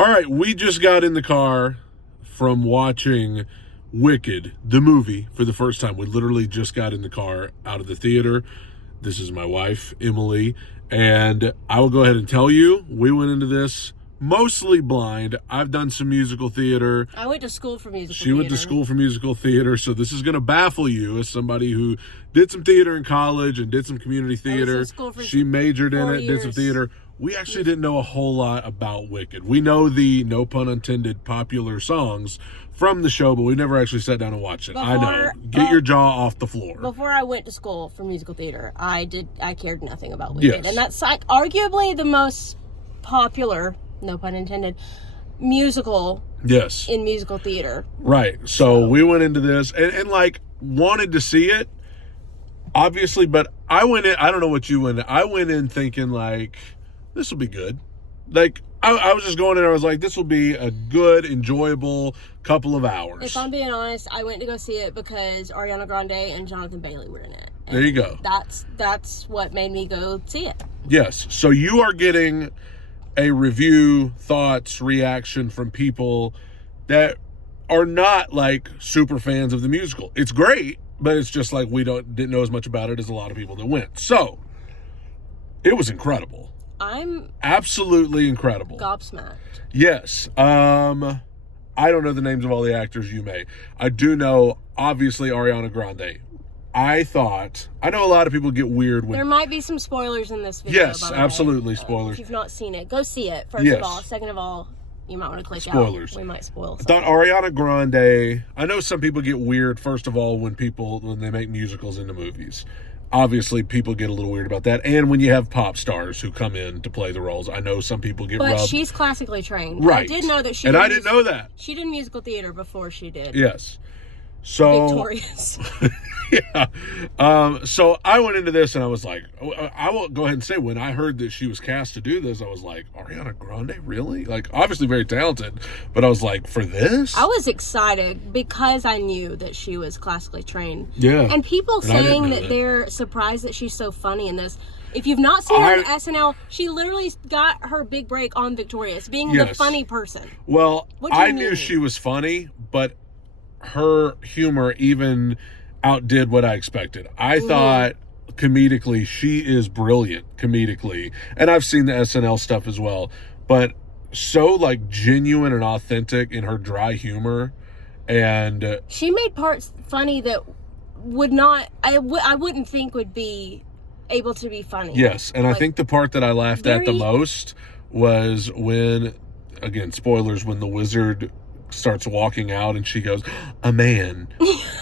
All right, we just got in the car from watching Wicked, the movie, for the first time. We literally just got in the car out of the theater. This is my wife, Emily, and I will go ahead and tell you, we went into this mostly blind. I've done some musical theater. I went to school for musical theater. She went to school for musical theater, so this is going to baffle you as somebody who did some theater in college and did some community theater. She majored in it, did some theater. We actually didn't know a whole lot about Wicked. We know the, no pun intended, popular songs from the show, but we never actually sat down and watched it. I know. Get your jaw off the floor. Before I went to school for musical theater, I cared nothing about Wicked. Yes. And that's like arguably the most popular, no pun intended, musical in musical theater. Right. So we went into this and like wanted to see it, obviously, but I went in, I don't know what you went in, I went in thinking like, this will be good. Like, I was just going in, I was like, this will be a good, enjoyable couple of hours. If I'm being honest, I went to go see it because Ariana Grande and Jonathan Bailey were in it. And there you go. That's what made me go see it. Yes. So you are getting a review, thoughts, reaction from people that are not like super fans of the musical. It's great, but it's just like we didn't know as much about it as a lot of people that went. So it was incredible. I'm absolutely incredible. Gobsmacked. Yes. I don't know the names of all the actors you may. I do know, obviously, Ariana Grande. I know a lot of people get weird when... There might be some spoilers in this video. Yes, absolutely, spoilers. If you've not seen it, go see it, first of all. Second of all, you might want to click spoilers. Out. We might spoil something. I thought Ariana Grande... I know some people get weird, first of all, when they make musicals into movies. Obviously, people get a little weird about that. And when you have pop stars who come in to play the roles, I know some people get rubbed. But she's classically trained. Right. I did know that she... And I didn't know that. She did musical theater before she did. Yes. So... Victorious. Yeah. So I went into this and I was like, I will go ahead and say, when I heard that she was cast to do this, I was like, Ariana Grande, really? Like, obviously very talented, but I was like, for this? I was excited because I knew that she was classically trained. Yeah. And people saying that they're surprised that she's so funny in this. If you've not seen her on SNL, she literally got her big break on Victorious, being the funny person. Well, I knew she was funny, but her humor even outdid what I expected. I thought comedically she is brilliant comedically, and I've seen the SNL stuff as well, but so like genuine and authentic in her dry humor, and she made parts funny that would not I wouldn't think would be able to be funny. Yes, and like, I think the part that I laughed at the most was when, again, spoilers, when the wizard starts walking out and she goes, a man.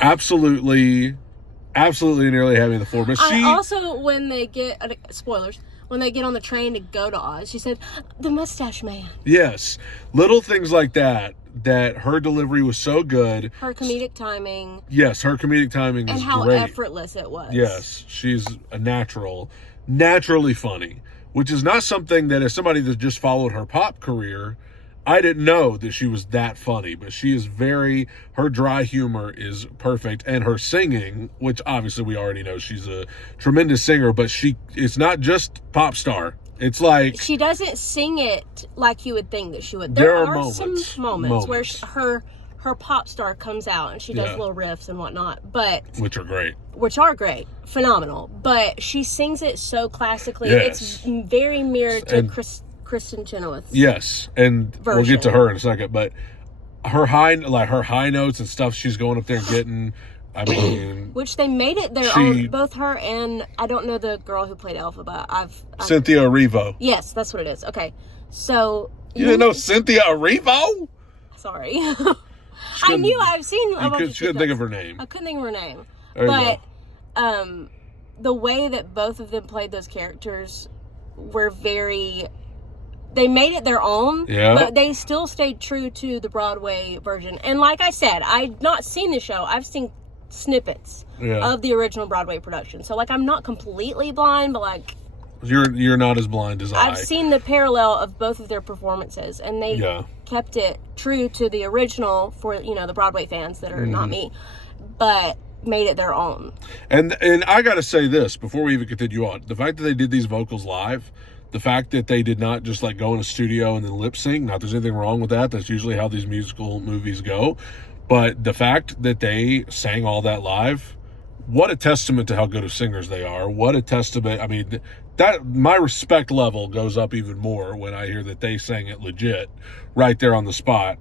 absolutely nearly having the floor. But she also, when they get spoilers, when they get on the train to go to Oz, she said, the mustache man. Yes. Little things like that her delivery was so good. Her comedic timing. Yes, her comedic timing was great. And how effortless it was. Yes, she's a naturally funny, which is not something that as somebody that just followed her pop career, I didn't know that she was that funny, but she is her dry humor is perfect, and her singing, which obviously we already know she's a tremendous singer, but it's not just pop star. It's like... She doesn't sing it like you would think that she would. There are some moments where her pop star comes out and she does little riffs and whatnot, but... Which are great. Phenomenal. But she sings it so classically. Yes. It's very mirrored to Kristen Chenoweth's and version. We'll get to her in a second, but her high notes and stuff she's going up there and getting, I mean, which they made it their own, both her and I don't know the girl who played Elpha, but Cynthia Erivo. Yes, that's what it is. Okay, so you didn't know Cynthia Erivo? Sorry, I knew I've seen. She couldn't think of her name. I couldn't think of her name, but the way that both of them played those characters were very. They made it their own, but they still stayed true to the Broadway version. And like I said, I've not seen the show. I've seen snippets of the original Broadway production. So, like, I'm not completely blind, but, like... You're not as blind as I've seen the parallel of both of their performances, and they kept it true to the original for, the Broadway fans that are not me, but made it their own. And I got to say this, before we even continue on. The fact that they did these vocals live... The fact that they did not just like go in a studio and then lip sync, not there's anything wrong with that. That's usually how these musical movies go. But the fact that they sang all that live, what a testament to how good of singers they are. What a testament. I mean, that my respect level goes up even more when I hear that they sang it legit right there on the spot.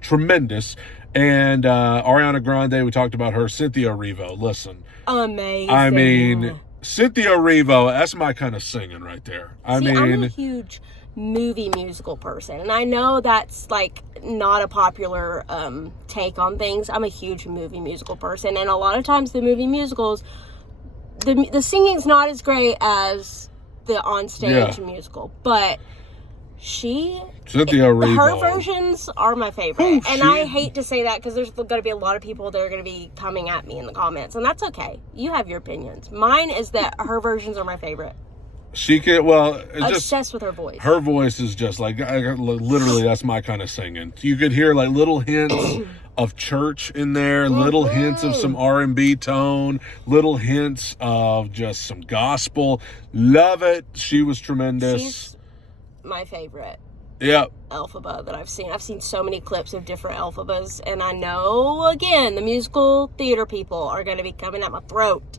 Tremendous. And Ariana Grande, we talked about her. Cynthia Erivo, listen. Amazing. I mean, Cynthia Erivo, that's my kind of singing right there. I'm a huge movie musical person, and I know that's like not a popular take on things. I'm a huge movie musical person, and a lot of times the movie musicals, the singing's not as great as the onstage musical, but Cynthia Erivo, her versions are my favorite. And I hate to say that because there's going to be a lot of people that are going to be coming at me in the comments, and that's okay. You have your opinions. Mine is that her versions are my favorite. She can, obsessed with her voice. Her voice is just like, literally, that's my kind of singing. You could hear like little hints of church in there, little hints of some R&B tone, little hints of just some gospel. Love it. She was tremendous. She's my favorite. Yep. Elphaba that I've seen. I've seen so many clips of different Elphabas, and I know, again, the musical theater people are going to be coming at my throat,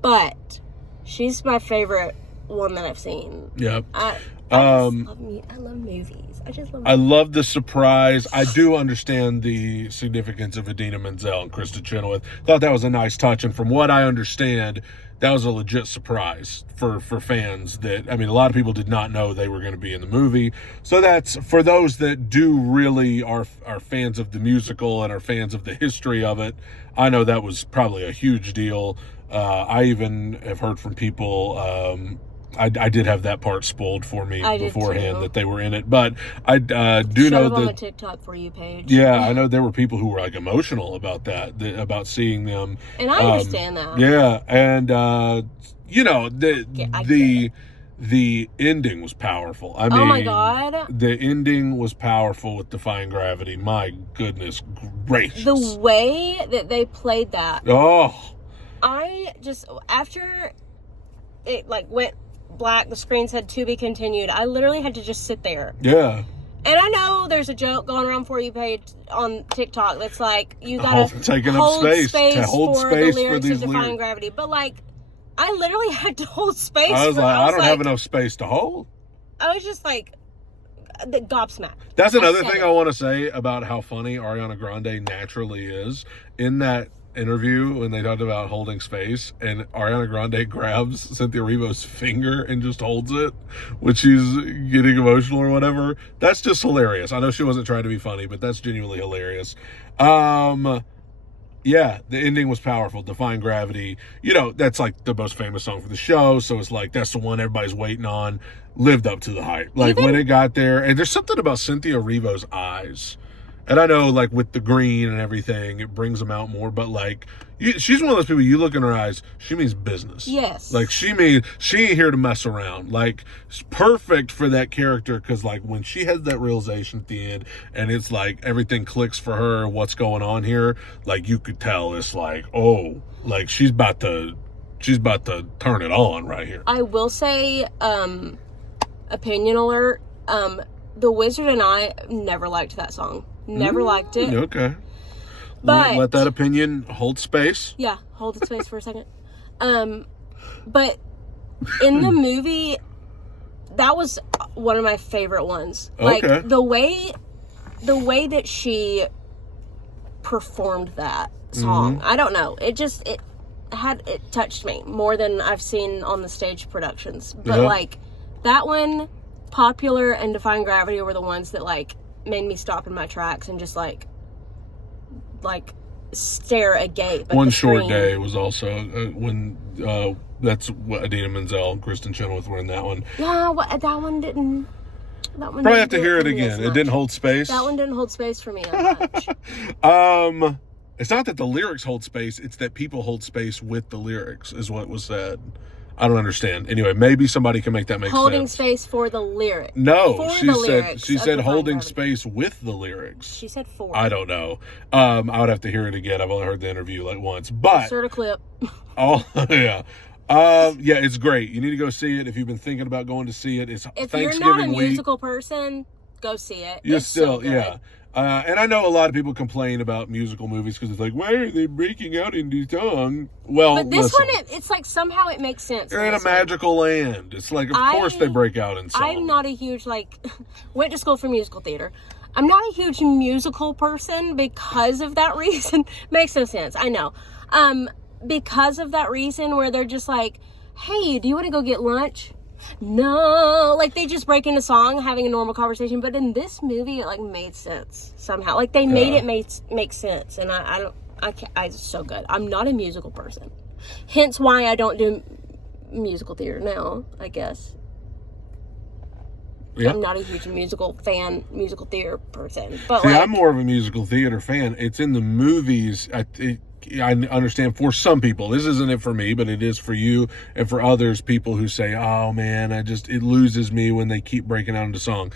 but she's my favorite one that I've seen. Yep. I love movies. I love the surprise. I do understand the significance of Idina Menzel and Kristen Chenoweth. Thought that was a nice touch, and from what I understand, that was a legit surprise for fans. That, I mean, a lot of people did not know they were going to be in the movie. So that's for those that do really are fans of the musical and are fans of the history of it. I know that was probably a huge deal. I even have heard from people. I did have that part spoiled for me beforehand that they were in it, but I do know that on the TikTok For You page. Yeah, I know there were people who were like emotional about that, about seeing them, and I understand that. Yeah, and the ending was powerful. I mean, oh my God, the ending was powerful with Defying Gravity. My goodness gracious, the way that they played that. Oh, I just after it like went black, the screen said to be continued, I literally had to just sit there. Yeah. And I know there's a joke going around For You page on TikTok that's like, you gotta hold space for the lyrics of Defying Gravity. But like, I literally had to hold space. I was like, I don't have enough space to hold. I was just like, gobsmacked. That's another thing I want to say about how funny Ariana Grande naturally is. In that interview when they talked about holding space, and Ariana Grande grabs Cynthia Erivo's finger and just holds it when she's getting emotional or whatever. That's just hilarious. I know she wasn't trying to be funny, but that's genuinely hilarious. Yeah, the ending was powerful. Defying Gravity, that's like the most famous song for the show, so it's like that's the one everybody's waiting on. Lived up to the hype. Like when it got there, and there's something about Cynthia Erivo's eyes. And I know, like, with the green and everything, it brings them out more. But, like, she's one of those people, you look in her eyes, she means business. Yes. Like, she ain't here to mess around. Like, it's perfect for that character because, like, when she has that realization at the end and it's, like, everything clicks for her, what's going on here, like, you could tell it's like, oh, like, she's about to turn it on right here. I will say, opinion alert, The Wizard and I never liked that song. Never liked it. Okay. But let that opinion hold space. Yeah, hold the space for a second. But in the movie, that was one of my favorite ones. Like the way that she performed that song. I don't know. It touched me more than I've seen on the stage productions. But like that one, Popular and Defying Gravity were the ones that like made me stop in my tracks and just like stare agape at One the Short screen. Day was also when that's what Idina Menzel and Kristen Chenoweth were in that one. Yeah, that one didn't. Probably have to hear it again. It didn't hold space. That one didn't hold space for me as much. It's not that the lyrics hold space; it's that people hold space with the lyrics, is what was said. I don't understand. Anyway, maybe somebody can make that make holding sense. Space for the lyrics. No, she said holding space with the lyrics. She said for. I don't know. I would have to hear it again. I've only heard the interview like once, but insert a clip. Oh yeah. Yeah, it's great. You need to go see it if you've been thinking about going to see it. It's if Thanksgiving you're not a week. musical person, go see it. You're it's still, so good. yeah. And I know a lot of people complain about musical movies because it's like, why are they breaking out into song? Well, but this listen, one, it's like somehow it makes sense. they're in a magical land. It's like, of course they break out in song. I'm not a huge, went to school for musical theater. I'm not a huge musical person because of that reason. Makes no sense, I know. Because of that reason where they're just like, hey, do you want to go get lunch? No, like they just break into song having a normal conversation, but in this movie it made sense somehow. Like they made it make sense, and I can't, it's so good. I'm not a musical person, hence why I don't do musical theater now, I guess. I'm not a huge musical theater person, but I'm more of a musical theater fan. It's in the movies. I understand for some people, this isn't it for me, but it is for you and for others, people who say, oh man, it loses me when they keep breaking out into song.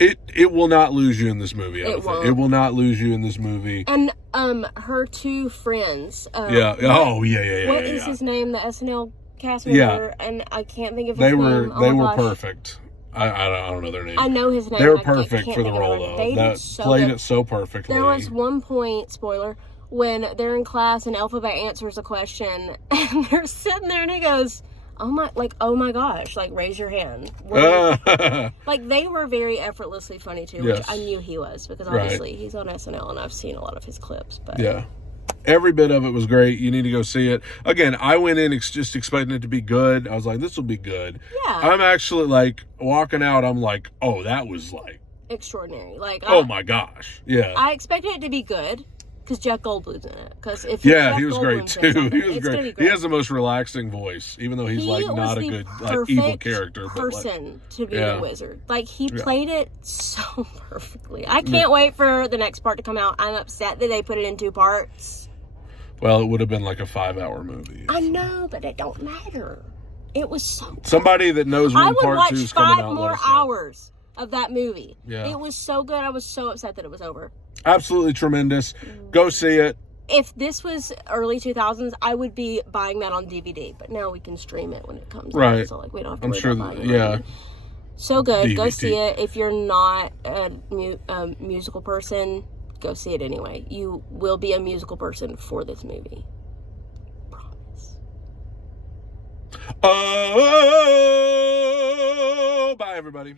It will not lose you in this movie. It will not lose you in this movie. And her two friends. What is his name? The SNL cast member, and I can't think of his name. They were perfect. I don't know their name. I know his name. They were perfect for the role, though. They played it so perfectly. There was one point, spoiler, when they're in class and Elphaba answers a question, and they're sitting there, and he goes, oh my gosh, raise your hand. They were very effortlessly funny too, which I knew he was, because obviously he's on SNL and I've seen a lot of his clips. But yeah, every bit of it was great. You need to go see it. Again, I went in just expecting it to be good. I was like, this will be good. Yeah. I'm actually walking out, I'm like, oh, that was extraordinary. Oh my gosh. Yeah. I expected it to be good. Because Jeff Goldblum's in it. He was great too. He was great. He has the most relaxing voice, even though he's not a good evil character. Person to be a wizard. He played it so perfectly. I can't wait for the next part to come out. I'm upset that they put it in 2 parts. Well, it would have been a 5-hour movie. I know, but it don't matter. It was so good. Somebody that knows when part 2 is coming out. I would watch 5 more hours of that movie. Yeah. It was so good. I was so upset that it was over. Absolutely tremendous. Go see it. If this was early 2000s, I would be buying that on DVD. But now we can stream it when it comes out. So we don't have to worry about buying it. So good. DVD. Go see it. If you're not a musical person, go see it anyway. You will be a musical person for this movie. Promise. Oh, bye everybody.